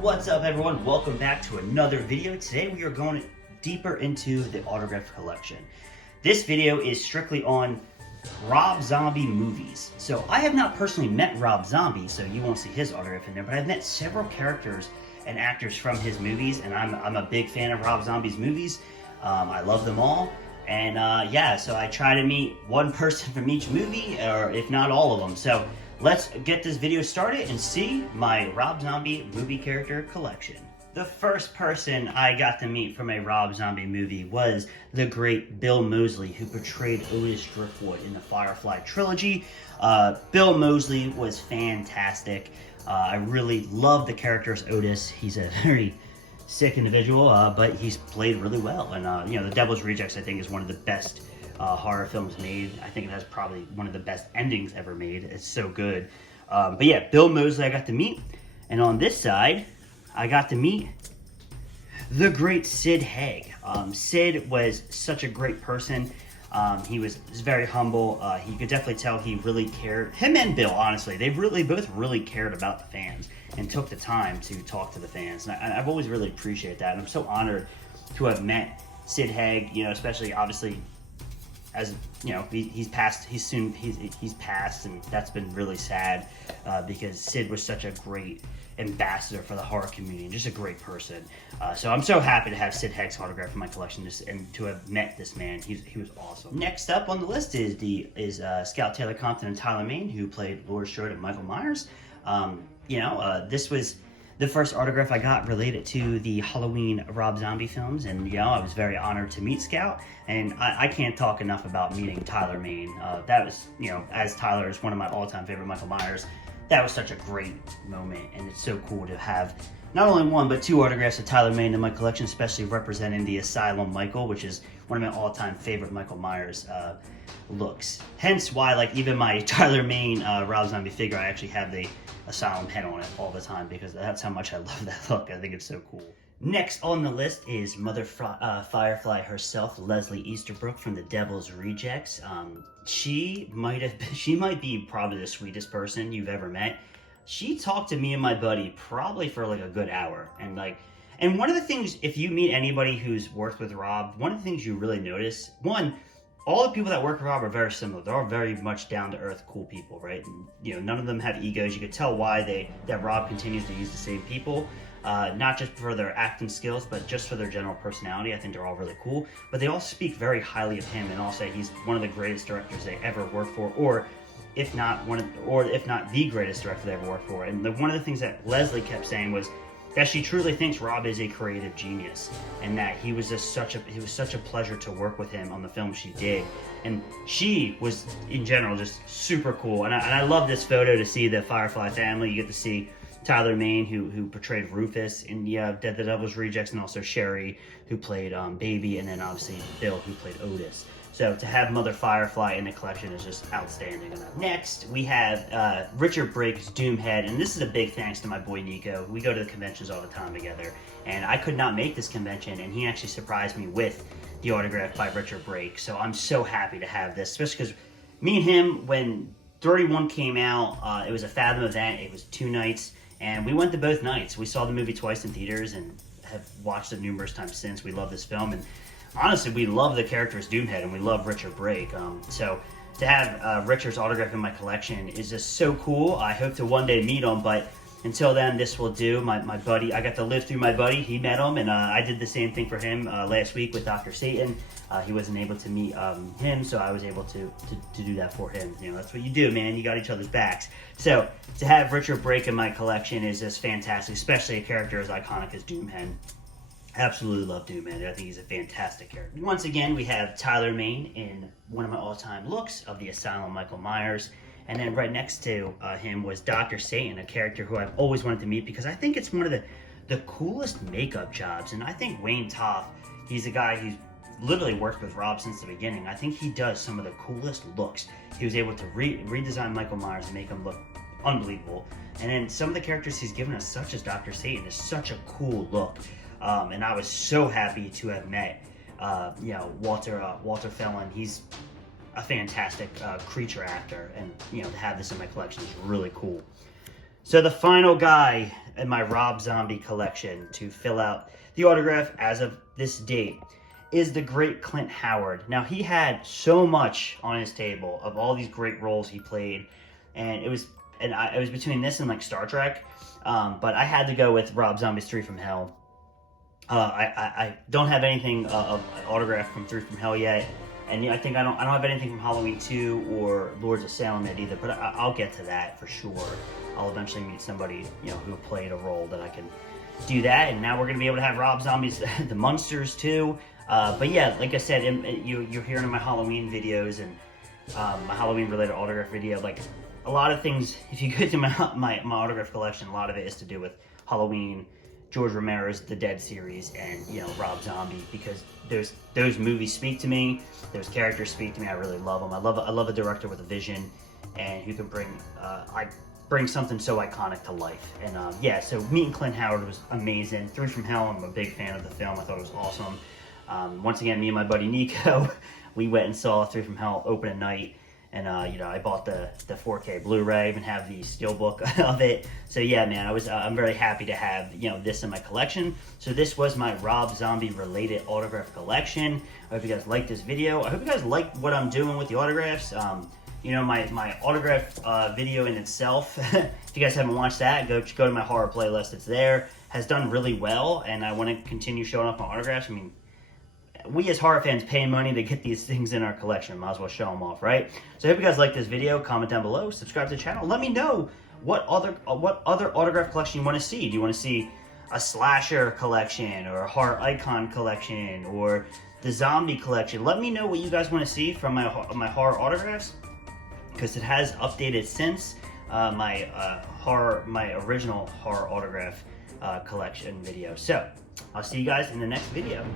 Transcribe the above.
What's up, everyone? Welcome back to another video. Today we are going deeper into the autograph collection. This video is strictly on Rob Zombie movies. So I have not personally met Rob Zombie, so you won't see his autograph in there, but I've met several characters and actors from his movies, and I'm a big fan of Rob Zombie's movies. I love them all. And yeah, so I try to meet one person from each movie, or if not all of them. So let's get this video started and see my Rob Zombie movie character collection. The first person I got to meet from a Rob Zombie movie was the great Bill Moseley, who portrayed Otis Driftwood in the Firefly trilogy. Bill Moseley was fantastic. I really love the character as Otis. He's a very sick individual, but he's played really well. And you know, The Devil's Rejects, I think, is one of the best horror films made. I think it has probably one of the best endings ever made. It's so good. But yeah, Bill Moseley I got to meet. And on this side, I got to meet the great Sid Hag. Sid was such a great person. He was very humble. You could definitely tell he really cared. Him and Bill, honestly, they both really cared about the fans and took the time to talk to the fans. And I've always really appreciated that. And I'm so honored to have met Sid Hag, you know, especially obviously as you know, he's passed, he's passed, and that's been really sad because Sid was such a great ambassador for the horror community and just a great person. So I'm so happy to have Sid Hag's autograph in my collection and to have met this man. He was awesome. Next up on the list is Scout Taylor Compton and Tyler Mane, who played Laurie Strode and Michael Myers. You know, this was the first autograph I got related to the Halloween Rob Zombie films, and you know, I was very honored to meet Scout, and I can't talk enough about meeting Tyler Mane. That was, you know, as Tyler is one of my all-time favorite Michael Myers, that was such a great moment, and it's so cool to have not only one, but two autographs of Tyler Mane in my collection, especially representing the Asylum Michael, which is one of my all-time favorite Michael Myers looks. Hence why, like, even my Tyler Mane Rob Zombie figure, I actually have the Asylum head on it all the time because that's how much I love that look. I think it's so cool. Next on the list is Mother Firefly herself, Leslie Easterbrook from The Devil's Rejects. She might be probably the sweetest person you've ever met. She talked to me and my buddy probably for like a good hour, and one of the things, if you meet anybody who's worked with Rob, one of the things you really notice, one, all the people that work with Rob are very similar. They're all very much down-to-earth, cool people, right? And, you know, none of them have egos. You could tell why that Rob continues to use the same people, not just for their acting skills, but just for their general personality. I think they're all really cool. But they all speak very highly of him and all say he's one of the greatest directors they ever worked for, or if not the greatest director they ever worked for. And one of the things that Leslie kept saying was that she truly thinks Rob is a creative genius, and that he was such a pleasure to work with him on the film she did. And she was, in general, just super cool. And I love this photo to see the Firefly family. You get to see Tyler Mane, who portrayed Rufus in The Devil's Rejects, and also Sherry, who played Baby, and then obviously Bill, who played Otis. So to have Mother Firefly in the collection is just outstanding. Next, we have Richard Briggs' Doomhead, and this is a big thanks to my boy Nico. We go to the conventions all the time together, and I could not make this convention, and he actually surprised me with the autograph by Richard Briggs. So I'm so happy to have this, especially because me and him, when 31 came out, it was a Fathom event. It was 2 nights, and we went to both nights. We saw the movie twice in theaters and have watched it numerous times since. We love this film, and honestly, we love the character as Doomhead, and we love Richard Brake. So to have Richard's autograph in my collection is just so cool. I hope to one day meet him, but until then, this will do. My buddy, I got to live through my buddy. He met him, and I did the same thing for him last week with Dr. Satan. He wasn't able to meet him, so I was able to do that for him. You know, that's what you do, man. You got each other's backs. So to have Richard Brake in my collection is just fantastic, especially a character as iconic as Doomhead. Absolutely love Doomhead. I think he's a fantastic character. Once again, we have Tyler Mane in one of my all-time looks of the Asylum Michael Myers. And then right next to him was Dr. Satan, a character who I've always wanted to meet because I think it's one of the coolest makeup jobs. And I think Wayne Toff, he's a guy who's literally worked with Rob since the beginning. I think he does some of the coolest looks. He was able to redesign Michael Myers and make him look unbelievable. And then some of the characters he's given us, such as Dr. Satan, is such a cool look. And I was so happy to have met, you know, Walter Fellon. He's a fantastic creature actor, and you know, to have this in my collection is really cool. So the final guy in my Rob Zombie collection to fill out the autograph as of this date is the great Clint Howard. Now, he had so much on his table of all these great roles he played, and it was between this and like Star Trek, but I had to go with Rob Zombie's Three from Hell. I don't have anything of an autograph from Three from Hell yet, and I think I don't have anything from Halloween 2 or Lords of Salem yet either. But I'll get to that for sure. I'll eventually meet somebody who played a role that I can do that. And now we're gonna be able to have Rob Zombie's The Munsters too. But yeah, like I said, you're hearing in my Halloween videos and my Halloween related autograph video, like a lot of things. If you go through my autograph collection, a lot of it is to do with Halloween, George Romero's The Dead series, and Rob Zombie, because those movies speak to me. Those characters speak to me. I really love them. I love a director with a vision and who can bring something so iconic to life. And yeah, so meeting Clint Howard was amazing. Three from Hell, I'm a big fan of the film. I thought it was awesome. Once again, me and my buddy Nico, we went and saw Three from Hell opening night. And I bought the 4K Blu-ray. I even have the steelbook of it. So yeah, man, I'm very happy to have this in my collection. So this was my Rob Zombie related autograph collection. I hope you guys liked this video. I hope you guys like what I'm doing with the autographs. My autograph video in itself, if you guys haven't watched that, go to my horror playlist. It's there. Has done really well, and I want to continue showing off my autographs. I mean, we as horror fans pay money to get these things in our collection. Might as well show them off, right? So I hope you guys like this video. Comment down below. Subscribe to the channel. Let me know what other autograph collection you want to see. Do you want to see a slasher collection or a horror icon collection or the zombie collection? Let me know what you guys want to see from my horror autographs, because it has updated since my original horror autograph collection video. So I'll see you guys in the next video.